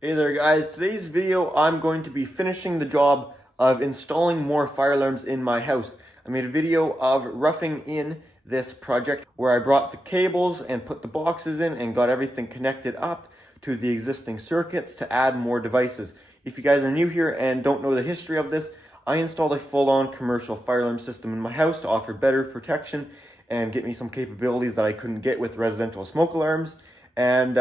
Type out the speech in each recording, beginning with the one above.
Hey there guys, today's video I'm going to be finishing the job of installing more fire alarms in my house. I made a video of roughing in this project where I brought the cables and put the boxes in and got everything connected up to the existing circuits to add more devices. If you guys are new here and don't know the history of this, I installed a full-on commercial fire alarm system in my house to offer better protection and get me some capabilities that I couldn't get with residential smoke alarms. And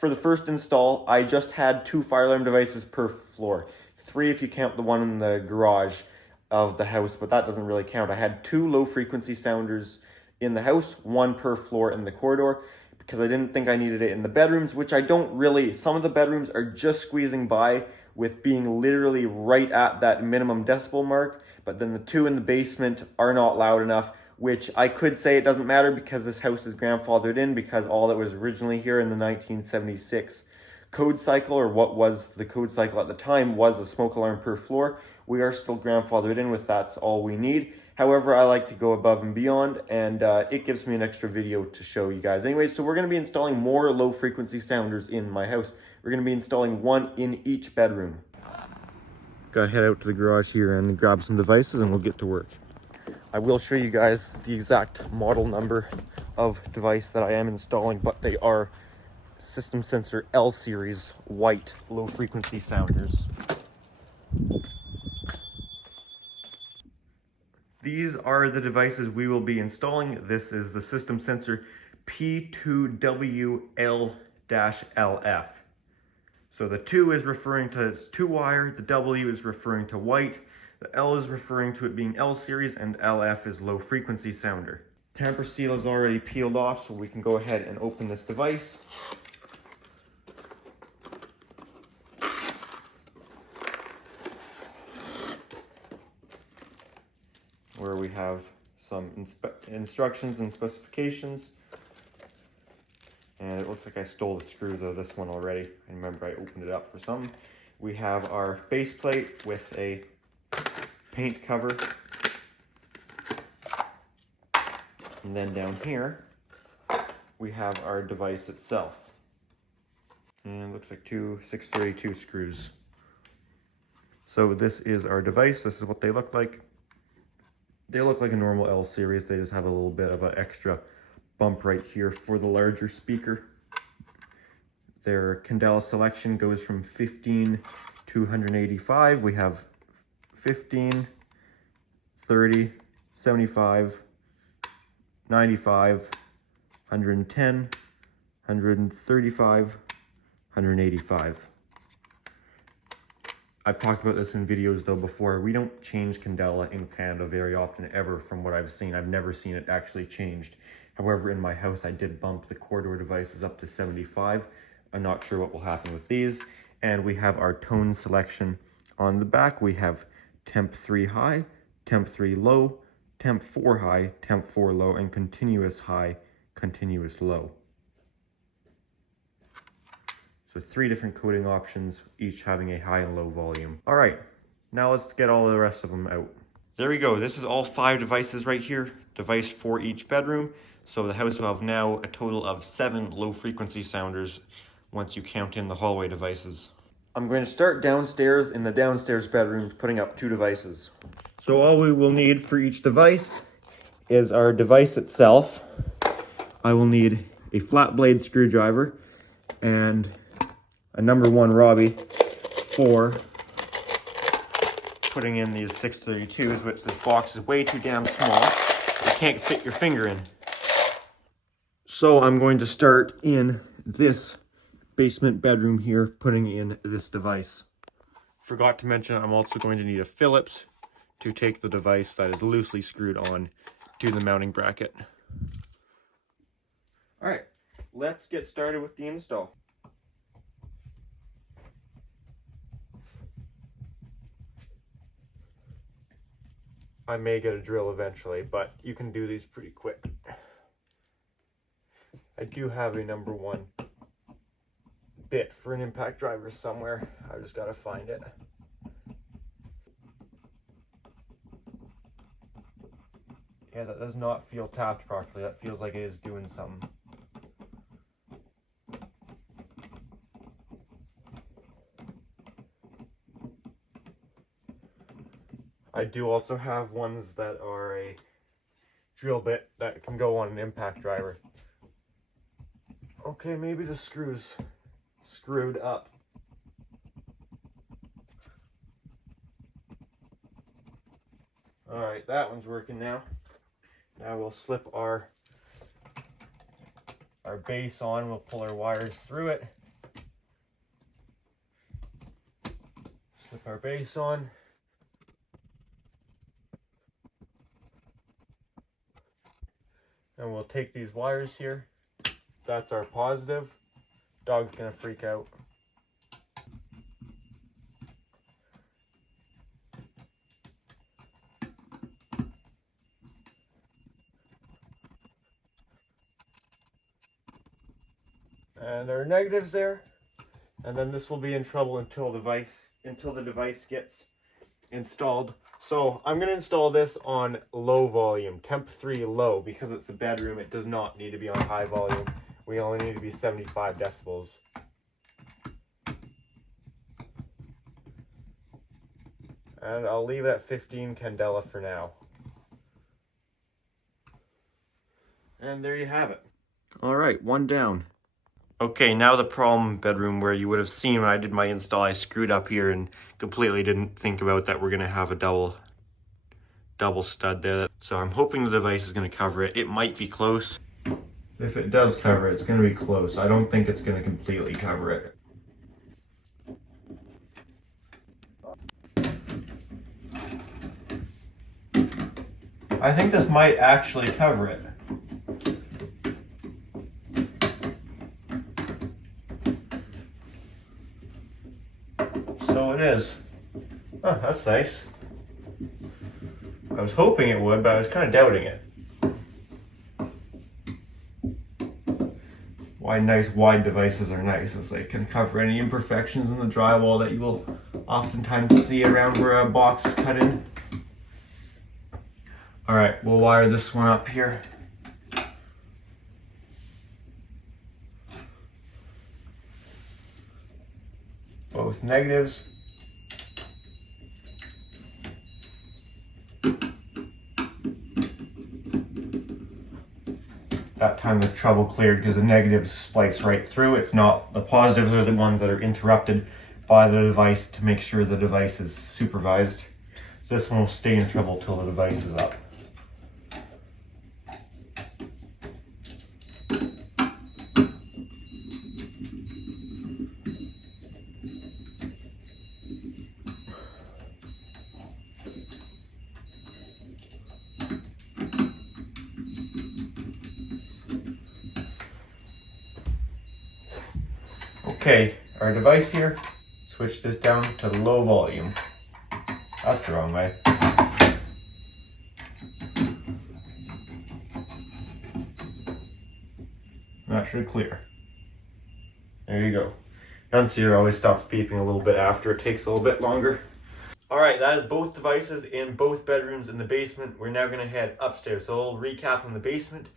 for the first install, I just had 2 fire alarm devices per floor. 3 if you count the one in the garage of the house, but that doesn't really count. I had 2 low frequency sounders in the house, 1 per floor in the corridor, because I didn't think I needed it in the bedrooms, which I don't really. Some of the bedrooms are just squeezing by with being literally right at that minimum decibel mark, but then the 2 in the basement are not loud enough, which I could say it doesn't matter because this house is grandfathered in because all that was originally here in the 1976 code cycle, or what was the code cycle at the time, was a smoke alarm per floor. We are still grandfathered in with that's all we need. However, I like to go above and beyond, and it gives me an extra video to show you guys. Anyways, so we're going to be installing more low frequency sounders in my house. We're going to be installing 1 in each bedroom. Gotta head out to the garage here and grab some devices and we'll get to work. I will show you guys the exact model number of device that I am installing, but they are System Sensor L series white low frequency sounders. These are the devices we will be installing. This is the System Sensor P2WL-LF. So the 2 is referring to its 2-wire, the W is referring to white, the L is referring to it being L series, and LF is low frequency sounder. Tamper seal is already peeled off, so we can go ahead and open this device. Where we have some instructions and specifications. And it looks like I stole the screws of this one already. I remember I opened it up for some. We have our base plate with a paint cover. And then down here, we have our device itself. And it looks like 2 632 screws. So this is our device. This is what they look like. They look like a normal L series. They just have a little bit of an extra bump right here for the larger speaker. Their Candela selection goes from 15 to 185. We have 15, 30, 75, 95, 110, 135, 185. I've talked about this in videos though before. We don't change Candela in Canada very often ever from what I've seen. I've never seen it actually changed. However, in my house, I did bump the corridor devices up to 75. I'm not sure what will happen with these. And we have our tone selection on the back. We have temp 3 high, temp 3 low, temp 4 high, temp 4 low, and continuous high, continuous low. So 3 different coding options, each having a high and low volume. All right, now let's get all the rest of them out. There we go. This is all 5 devices right here, device for each bedroom. So the house will have now a total of 7 low frequency sounders once you count in the hallway devices. I'm going to start downstairs in the downstairs bedrooms, putting up 2 devices. So all we will need for each device is our device itself. I will need a flat blade screwdriver and a number 1 Robbie for putting in these 632s, which this box is way too damn small. You can't fit your finger in. So I'm going to start in this basement bedroom here, putting in this device. Forgot to mention I'm also going to need a Phillips to take the device that is loosely screwed on to the mounting bracket. All right, let's get started with the install. I may get a drill eventually, but you can do these pretty quick. I do have a number 1 bit for an impact driver somewhere. I just gotta find it. Yeah, that does not feel tapped properly. That feels like it is doing something. I do also have ones that are a drill bit that can go on an impact driver. Okay, maybe the screw's screwed up. Alright, that one's working now. Now we'll slip our base on, we'll pull our wires through it. Slip our base on. And we'll take these wires here. That's our positive. Dog's gonna freak out. And there are negatives there. And then this will be in trouble until the device gets installed. So I'm going to install this on low volume, temp 3 low, because it's a bedroom. It does not need to be on high volume. We only need to be 75 decibels. And I'll leave it at 15 candela for now. And there you have it. All right, one down. Okay, now the problem bedroom where you would have seen when I did my install, I screwed up here and completely didn't think about that we're gonna have a double stud there. So I'm hoping the device is gonna cover it. It might be close. If it does cover it, it's gonna be close. I don't think it's gonna completely cover it. I think this might actually cover it. So it is. Oh, that's nice. I was hoping it would, but I was kind of doubting it. Why nice wide devices are nice is they can cover any imperfections in the drywall that you will oftentimes see around where a box is cut in. Alright, we'll wire this one up here. Both negatives. That time the trouble cleared because the negatives splice right through. It's not, the positives are the ones that are interrupted by the device to make sure the device is supervised. So this one will stay in trouble till the device is up. Okay, our device here, switch this down to low volume. That's the wrong way. That should clear. There you go. Nuncier always stops beeping a little bit after, it takes a little bit longer. Alright, that is both devices in both bedrooms in the basement. We're now going to head upstairs. So a little recap on the basement.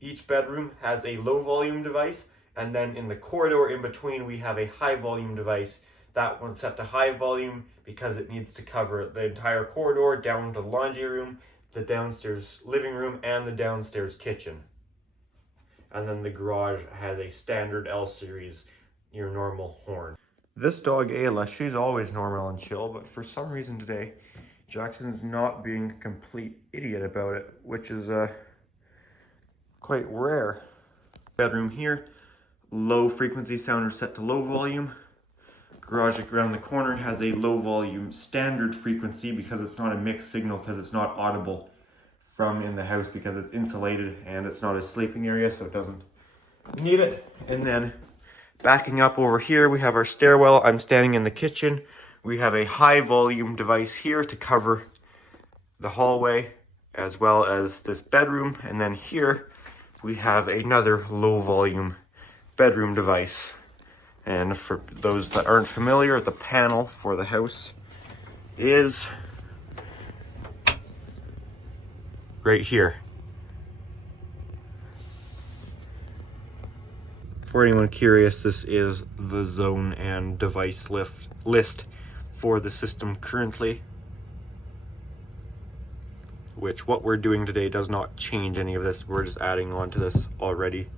Each bedroom has a low volume device. And then in the corridor in between, we have a high volume device. That one's set to high volume because it needs to cover the entire corridor down to the laundry room, the downstairs living room, and the downstairs kitchen. And then the garage has a standard L series, your normal horn. This dog, Ayla, she's always normal and chill, but for some reason today, Jackson's not being a complete idiot about it, which is quite rare. Bedroom here. Low frequency sounder set to low volume. Garage around the corner has a low volume standard frequency because it's not a mixed signal, because it's not audible from in the house because it's insulated and it's not a sleeping area, so it doesn't need it. And then backing up over here, we have our stairwell. I'm standing in the kitchen. We have a high volume device here to cover the hallway as well as this bedroom. And then here we have another low volume bedroom device. And for those that aren't familiar, the panel for the house is right here. For anyone curious, this is the zone and device list for the system currently. which what we're doing today does not change any of this. We're just adding on to this already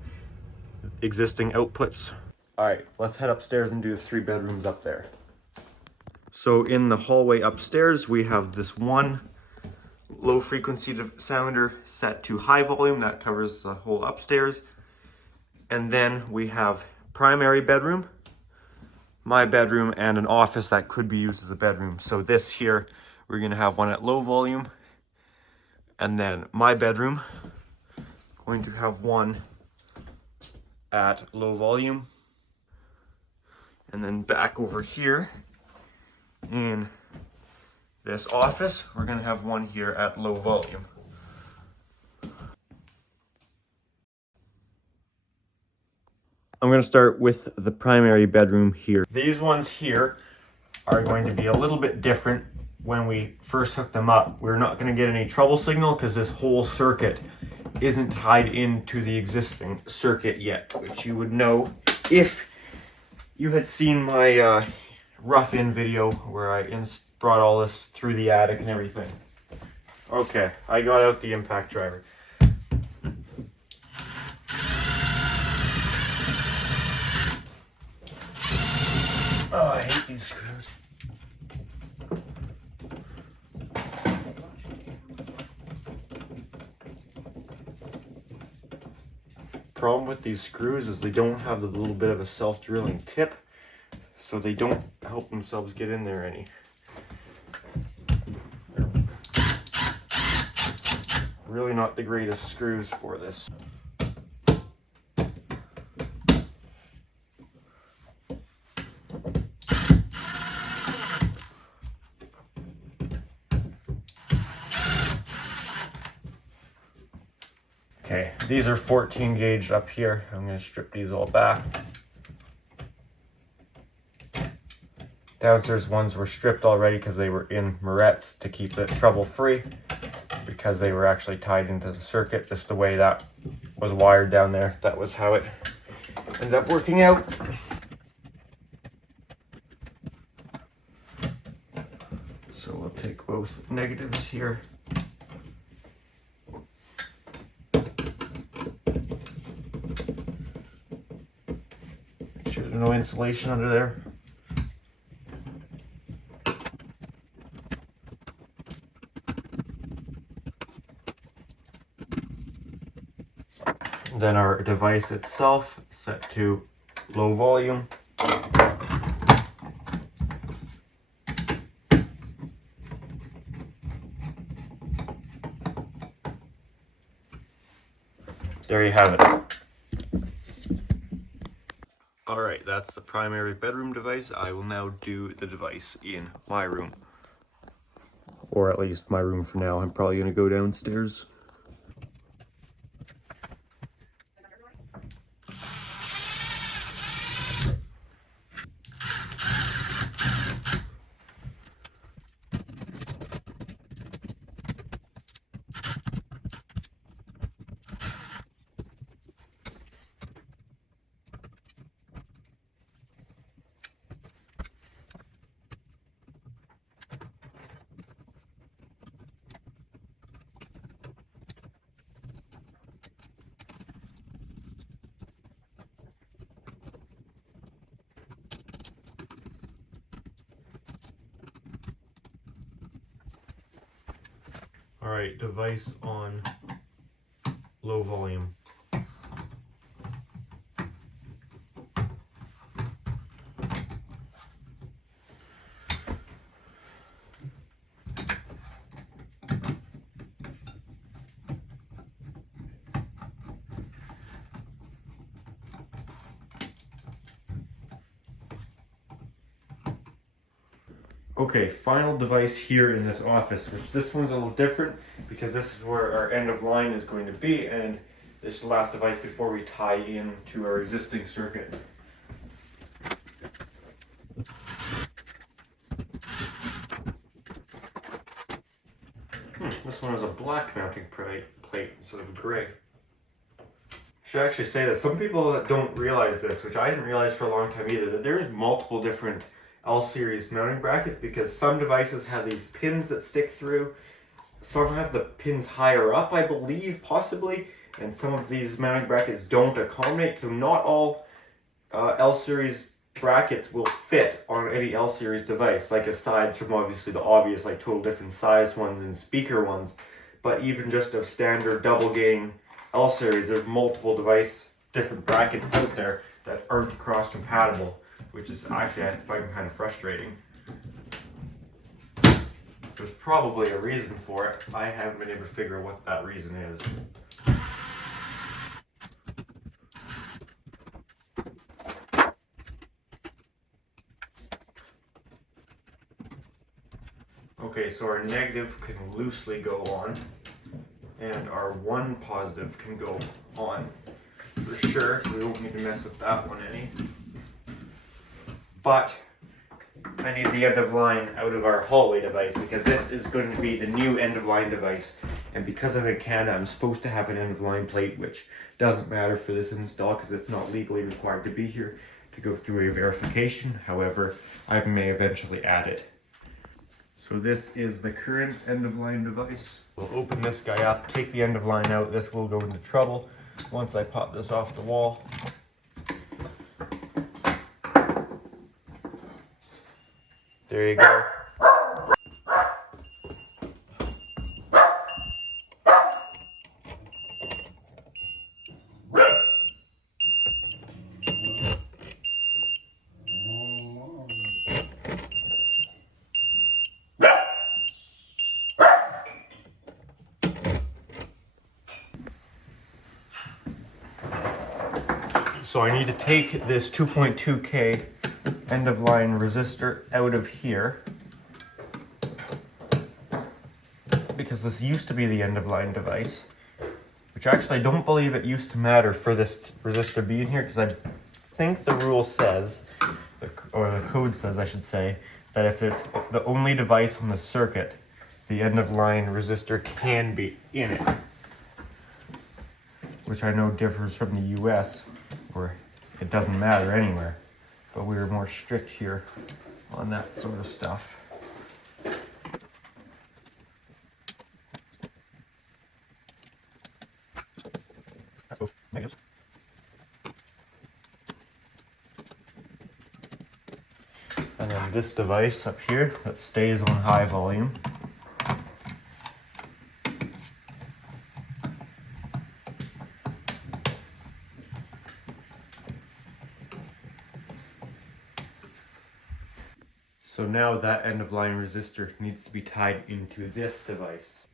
existing outputs. All right, let's head upstairs and do the 3 bedrooms up there. So in the hallway upstairs, we have this one low frequency sounder set to high volume that covers the whole upstairs. And then we have primary bedroom, my bedroom, and an office that could be used as a bedroom. So this here, we're gonna have one at low volume, and then my bedroom, going to have one at low volume. And then back over here in this office, we're gonna have one here at low volume. I'm gonna start with the primary bedroom here. These ones here are going to be a little bit different. When we first hook them up, we're not gonna get any trouble signal because this whole circuit isn't tied into the existing circuit yet, which you would know if you had seen my rough-in video where I brought all this through the attic and everything. Okay, I got out the impact driver. Oh, I hate these screws. Problem with these screws is they don't have the little bit of a self-drilling tip, so they don't help themselves get in there any. Really not the greatest screws for this. Okay, these are 14 gauge up here. I'm going to strip these all back. Downstairs ones were stripped already because they were in Moretz to keep it trouble free, because they were actually tied into the circuit just the way that was wired down there. That was how it ended up working out. So we'll take both negatives here. Make sure there's no insulation under there. Then our device itself set to low volume. There you have it. All right, that's the primary bedroom device. I will now do the device in my room. Or at least my room for now. I'm probably gonna go downstairs. All right, device on low volume. Okay, final device here in this office, which this one's a little different because this is where our end of line is going to be, and this is the last device before we tie in to our existing circuit. This one has a black mounting plate instead of gray. I should actually say that some people that don't realize this, which I didn't realize for a long time either, that there's multiple different L-series mounting brackets, because some devices have these pins that stick through some have the pins higher up, I believe, possibly, and some of these mounting brackets don't accommodate, so not all L-series brackets will fit on any L-series device, like aside from obviously the obvious like total different size ones and speaker ones, but even just of standard double gain L-series, there's multiple different brackets out there that aren't cross compatible, which is actually I find kind of frustrating. There's probably a reason for it. I haven't been able to figure out what that reason is. Okay, so our negative can loosely go on, and our one positive can go on for sure, so we won't need to mess with that one any. But I need the end of line out of our hallway device because this is going to be the new end of line device, and because I'm in Canada, I'm supposed to have an end of line plate, which doesn't matter for this install because it's not legally required to be here to go through a verification. However, I may eventually add it. So this is the current end of line device. We'll open this guy up, take the end of line out. This will go into trouble once I pop this off the wall. There you go. So I need to take this 2.2K end of line resistor out of here because this used to be the end of line device, which actually I don't believe it used to matter for this resistor being here because I think the rule says, or the code says I should say, that if it's the only device on the circuit, the end of line resistor can be in it, which I know differs from the US where it doesn't matter anywhere, but we were more strict here on that sort of stuff. Negatives. And then this device up here that stays on high volume. So now that end of line resistor needs to be tied into this device.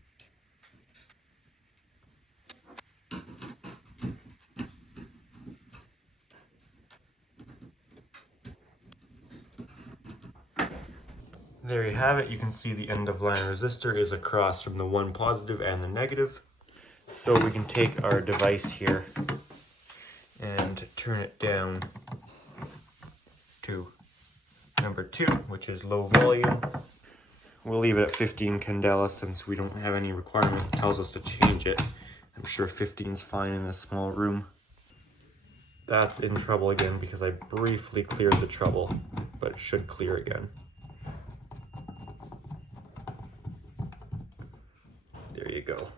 There you have it. You can see the end of line resistor is across from the one positive and the negative. So we can take our device here and turn it down to number 2, which is low volume. We'll leave it at 15 candela since we don't have any requirement that tells us to change it. I'm sure 15 is fine in this small room. That's in trouble again because I briefly cleared the trouble, but it should clear again. There you go.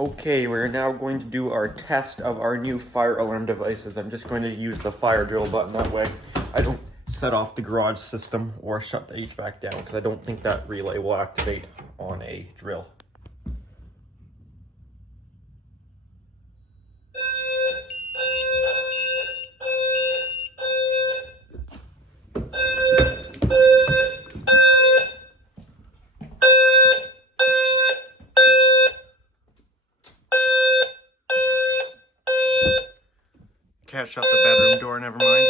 Okay, we're now going to do our test of our new fire alarm devices. I'm just going to use the fire drill button, that way I don't set off the garage system or shut the HVAC down because I don't think that relay will activate on a drill. Can't shut the bedroom door, never mind.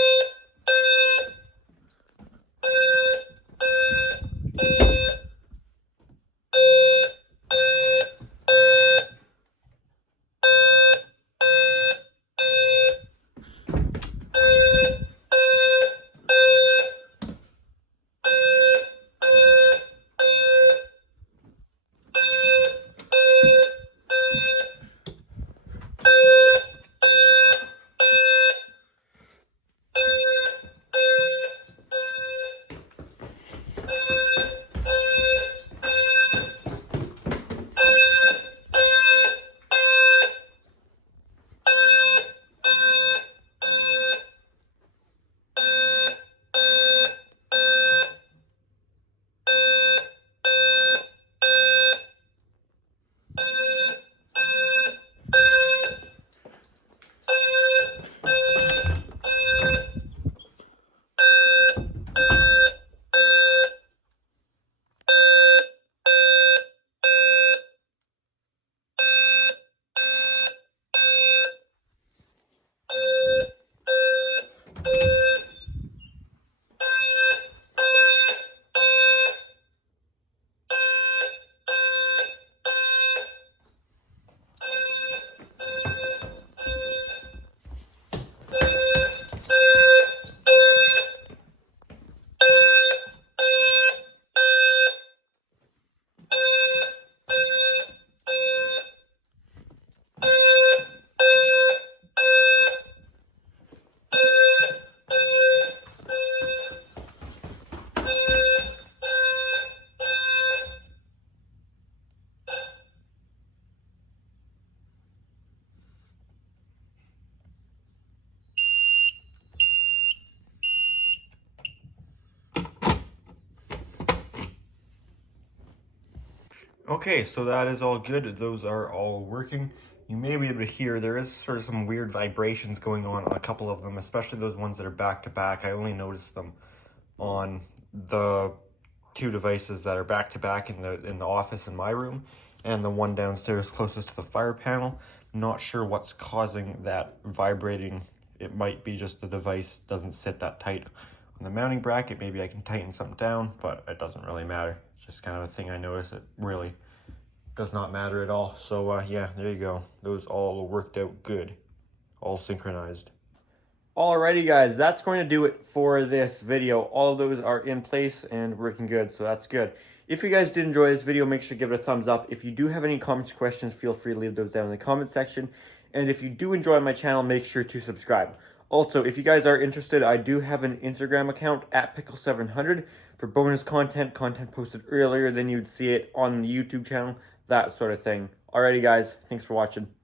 Okay, so that is all good. Those are all working. You may be able to hear there is sort of some weird vibrations going on a couple of them, especially those ones that are back to back. I only noticed them on the two devices that are back to back in the office in my room, and the one downstairs closest to the fire panel. Not sure what's causing that vibrating. It might be just the device doesn't sit that tight on the mounting bracket. Maybe I can tighten something down, but it doesn't really matter. It's just kind of a thing I noticed. It really does not matter at all. So yeah, there you go. Those all worked out good, all synchronized. Alrighty guys, that's going to do it for this video. All of those are in place and working good, so that's good. If you guys did enjoy this video, make sure to give it a thumbs up. If you do have any comments or questions, feel free to leave those down in the comment section. And if you do enjoy my channel, make sure to subscribe. Also, if you guys are interested, I do have an Instagram account at Pickle700 for bonus content posted earlier than you'd see it on the YouTube channel, that sort of thing. Alrighty guys, thanks for watching.